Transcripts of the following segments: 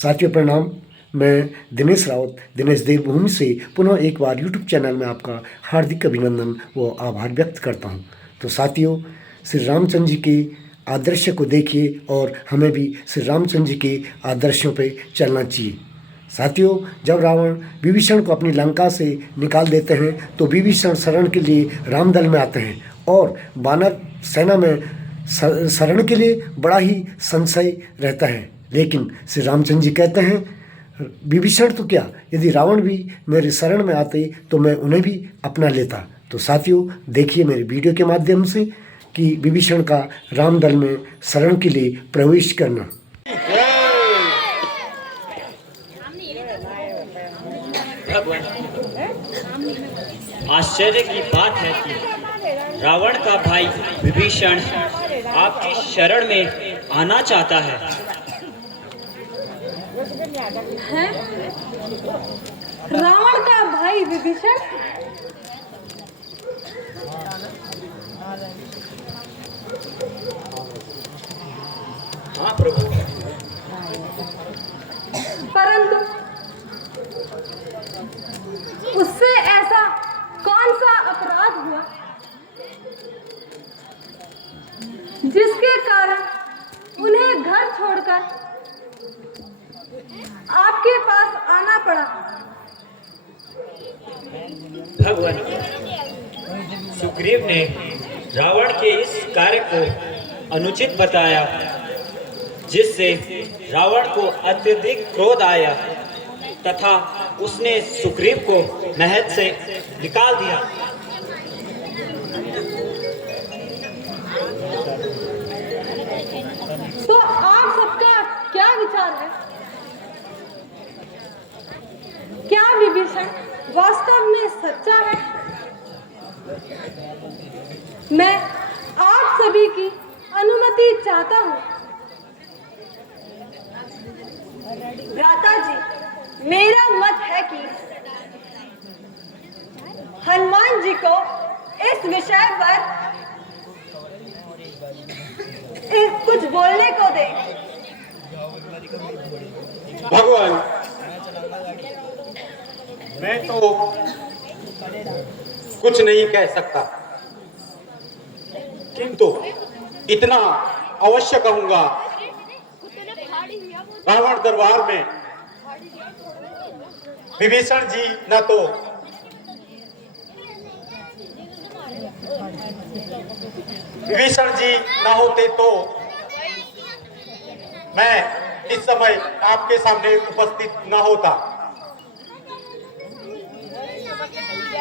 साथियों प्रणाम। मैं दिनेश रावत दिनेश देवभूमि से पुनः एक बार यूट्यूब चैनल में आपका हार्दिक अभिनंदन व आभार व्यक्त करता हूं। तो साथियों, श्री रामचंद्र जी के आदर्श को देखिए और हमें भी श्री रामचंद्र जी के आदर्शों पे चलना चाहिए। साथियों, जब रावण विभीषण को अपनी लंका से निकाल देते हैं तो विभीषण शरण के लिए रामदल में आते हैं और वानर सेना में शरण के लिए बड़ा ही संशय रहता है। लेकिन श्री रामचंद्र जी कहते हैं, विभीषण तो क्या, यदि रावण भी मेरे शरण में आते तो मैं उन्हें भी अपना लेता। तो साथियों, देखिए मेरे वीडियो के माध्यम से कि विभीषण का रामदल में शरण के लिए प्रवेश करना। आश्चर्य की बात है कि रावण का भाई विभीषण आपकी शरण में आना चाहता है। रावण का भाई विभीषण? हाँ प्रभु। परंतु उससे ऐसा कौन सा अपराध हुआ जिसके कारण उन्हें घर छोड़कर आपके पास आना पड़ा? भगवान, सुग्रीव ने रावण के इस कार्य को अनुचित बताया, जिससे रावण को अत्यधिक क्रोध आया तथा उसने सुग्रीव को महल से निकाल दिया। तो आप सबका क्या विचार है? क्या विभीषण वास्तव में सच्चा है? मैं आप सभी की अनुमति चाहता हूँ। भ्राता जी, मेरा मत है कि हनुमान जी को इस विषय पर कुछ बोलने को दे। भगवान, मैं तो कुछ नहीं कह सकता, किंतु इतना अवश्य कहूंगा, रावण दरबार में विभीषण जी न तो न होते तो मैं इस समय आपके सामने उपस्थित न होता।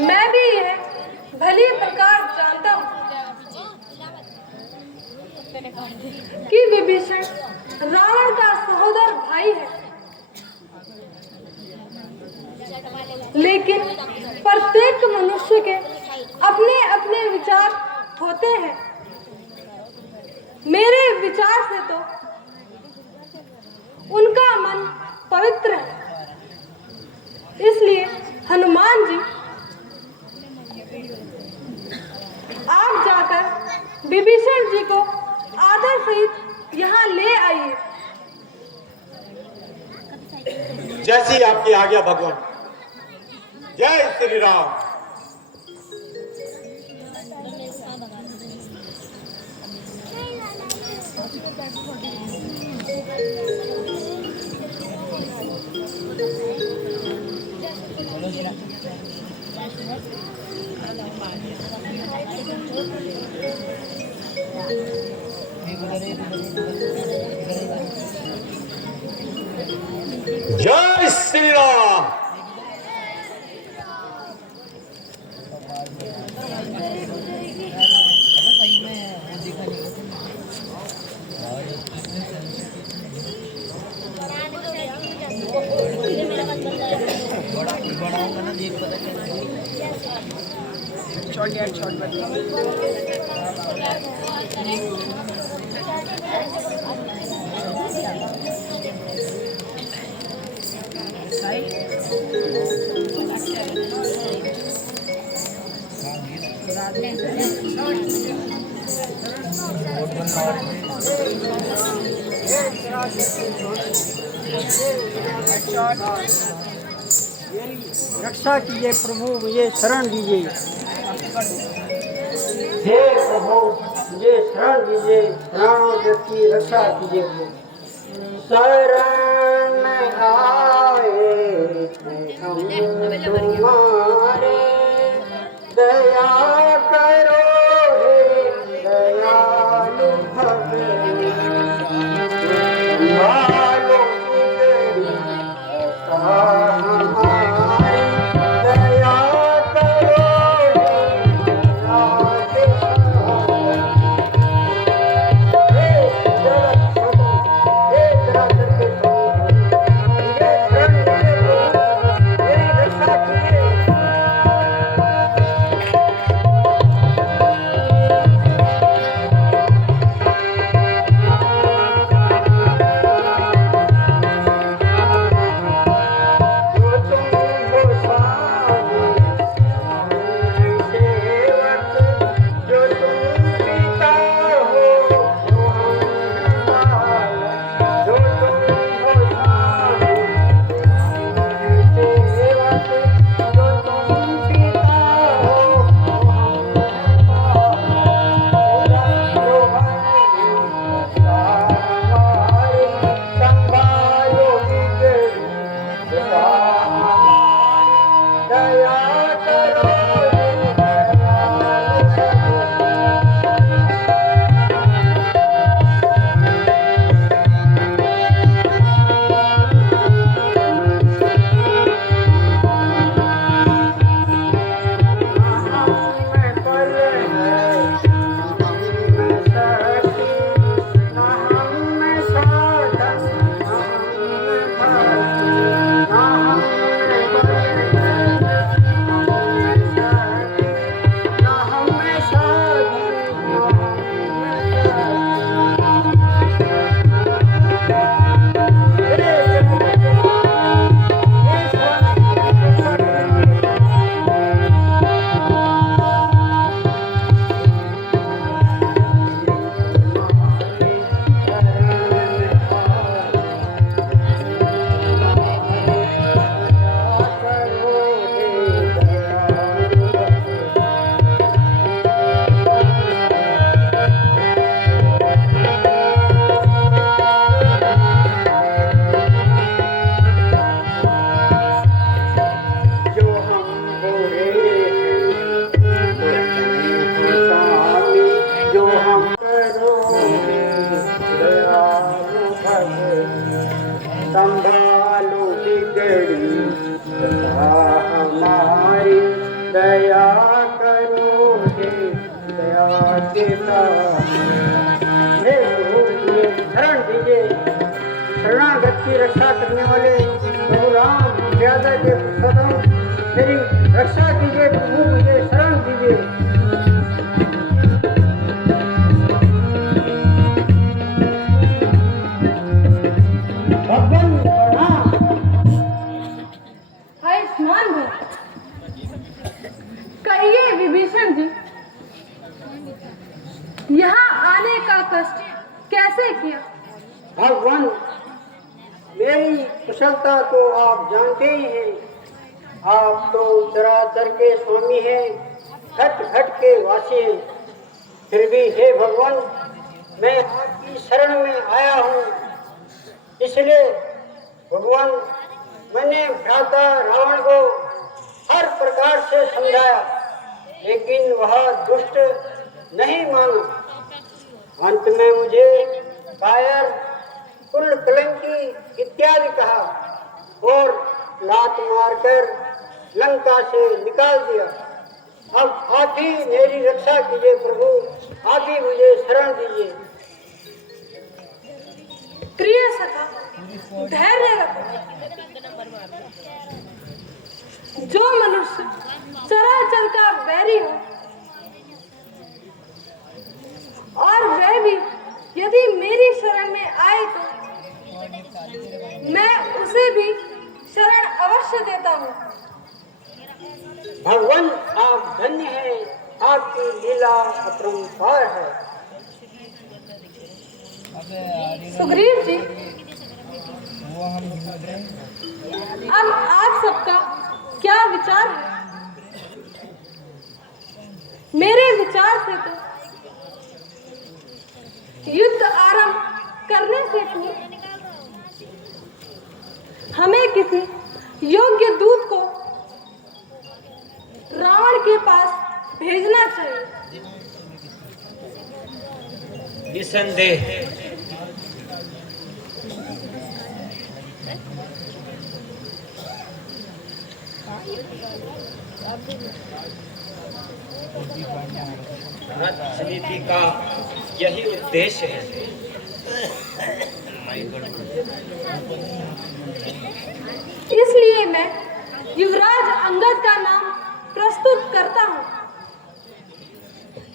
मैं भी यह भली प्रकार जानता हूँ कि विभीषण रावण का सहोदर भाई है, लेकिन प्रत्येक मनुष्य के अपने अपने विचार होते हैं। मेरे विचार से तो उनका मन पवित्र है, इसलिए हनुमान जी आप जाकर विभीषण जी को आदर सहित यहाँ ले आइए। जैसी आपकी आज्ञा भगवान। जय श्री राम। जय श्री राम। Gracias. रक्षा कीजिए प्रभु, मुझे शरण दीजिए। हे प्रभु, मुझे शरण दीजिए, शरणागत की रक्षा कीजिए। शरण में आए हम तुम्हारे, दया करो हे दयालु भगवान। संभालो हमारी, दया करो संभालो बिगड़ी हमारी, दया करो हे दया के हे प्रभु, मुझे शरण दीजिए। शरणागत की रक्षा करने वाले प्रभु राम ज्यादा के सदम मेरी रक्षा कीजिए प्रभु, मुझे शरण दीजिए। आयुष्मान भव। कहिए विभीषण जी, यहाँ आने का कष्ट कैसे किया? भगवान, मेरी कुशलता तो आप जानते ही हैं। आप तो चराचर के स्वामी हैं, घट घट के वासी हैं। फिर भी हे भगवान, मैं आपकी शरण में आया हूँ। इसलिए भगवान, मैंने भ्राता रावण को हर प्रकार से समझाया, लेकिन वह दुष्ट नहीं माना। अंत में मुझे कायर, कुल कलंकी इत्यादि कहा और लात मारकर लंका से निकाल दिया। अब आप ही मेरी रक्षा कीजिए प्रभु, आप ही मुझे शरण दीजिए। प्रिय सखा, धैर्य रखो। जो मनुष्य चराचर का वैरी हो और वह भी यदि मेरी शरण में आए तो मैं उसे भी शरण अवश्य देता हूँ। भगवान, आप धन्य हैं, आपकी लीला अपरंपार है। सुग्रीव जी, अब आप सबका क्या विचार है? मेरे विचार से तो युद्ध आरंभ करने से पूर्व हमें किसी योग्य दूत को रावण के पास भेजना चाहिए। निसंदेह राजनीति का यही उद्देश्य है। इसलिए मैं युवराज अंगद का नाम प्रस्तुत करता हूँ।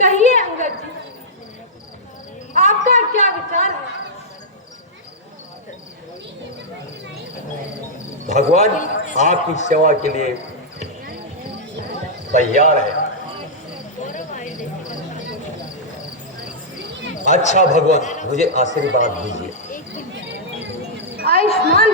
कहिए अंगद जी, आपका क्या विचार है? भगवान आपकी सेवा के लिए तैयार है। अच्छा भगवान, मुझे आशीर्वाद दीजिए। आयुष्मान